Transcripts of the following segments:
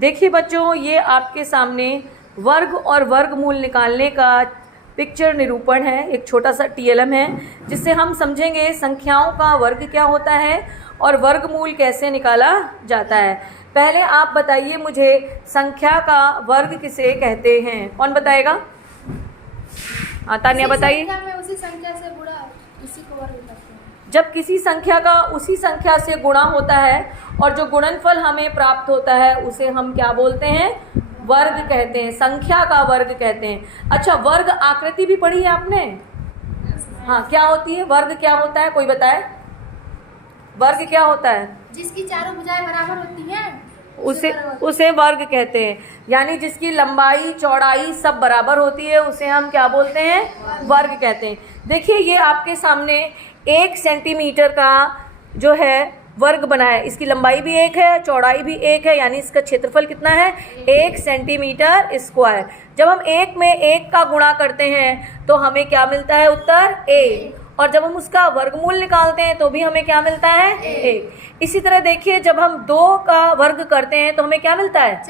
देखिए बच्चों, ये आपके सामने वर्ग और वर्गमूल निकालने का पिक्चर निरूपण है। एक छोटा सा TLM है जिससे हम समझेंगे संख्याओं का वर्ग क्या होता है और वर्गमूल कैसे निकाला जाता है। पहले आप बताइए मुझे, संख्या का वर्ग किसे कहते हैं? कौन बताएगा? तान्या बताइए। उसी संख्या से गुणा उसी को वर्ग कहते हैं। जब किसी संख्या का उसी संख्या से गुणा होता है और जो गुणनफल हमें प्राप्त होता है उसे हम क्या बोलते हैं? वर्ग कहते हैं, संख्या का वर्ग कहते हैं। अच्छा, वर्ग आकृति भी पढ़ी है आपने? हाँ, क्या होती है वर्ग? क्या होता है, कोई बताए? वर्ग क्या होता है? जिसकी चारों भुजाएं बराबर होती हैं उसे वर्ग कहते हैं। यानी जिसकी लंबाई चौड़ाई सब बराबर होती है उसे हम क्या बोलते हैं? वर्ग कहते हैं। देखिए, ये आपके सामने 1 सेंटीमीटर का जो है वर्ग बना है। इसकी लंबाई भी 1 है, चौड़ाई भी 1 है, यानी इसका क्षेत्रफल कितना है? 1 सेंटीमीटर स्क्वायर। जब हम 1 में 1 का गुणा करते हैं तो हमें क्या मिलता है? उत्तर 1। और जब हम उसका वर्गमूल निकालते हैं तो भी हमें क्या मिलता है? 1। इसी तरह देखिए, जब हम 2 का वर्ग करते हैं तो हमें क्या मिलता है?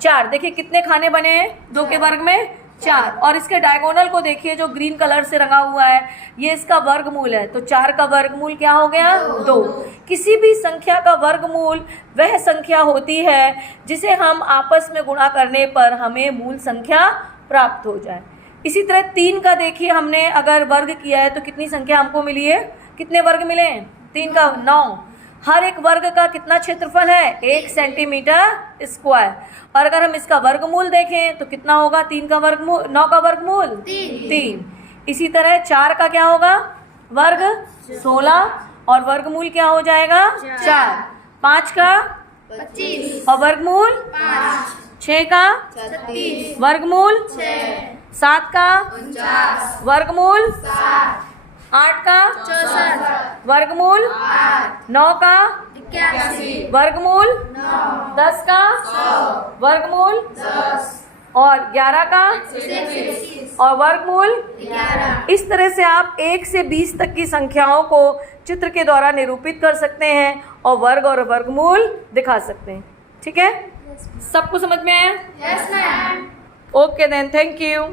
4। देखिए कितने खाने बने हैं 2 के वर्ग में? 4। और इसके डायगोनल को देखिए जो ग्रीन कलर से रंगा हुआ है, ये इसका वर्गमूल है। तो 4 का वर्गमूल क्या हो गया? 2। किसी भी संख्या का वर्गमूल वह संख्या होती है जिसे हम आपस में गुणा करने पर हमें मूल संख्या प्राप्त हो जाए। इसी तरह 3 का देखिए, हमने अगर वर्ग किया है तो कितनी संख्या हमको मिली है? कितने वर्ग मिले हैं? 3 का 9। हर एक वर्ग का कितना क्षेत्रफल है? 1 सेंटीमीटर स्क्वायर। और अगर हम इसका वर्गमूल देखें तो कितना होगा? 3 का वर्गमूल, 9 का वर्गमूल 3। इसी तरह 4 का क्या होगा? वर्ग 16 और वर्गमूल क्या हो जाएगा? 4। 5 का 25 और वर्गमूल 5। 6 का 36 वर्गमूल 6। 7 का 49 वर्गमूल 7। 8 का 64 वर्गमूल 8। 9 का 81 वर्गमूल 9। 10 का 100 वर्गमूल 10। और 11 का 121 और वर्गमूल 11। इस तरह से आप 1 से 20 तक की संख्याओं को चित्र के द्वारा निरूपित कर सकते हैं और वर्ग और वर्गमूल दिखा सकते हैं। ठीक है, सबको समझ में आया? Yes ma'am. Okay then, thank you.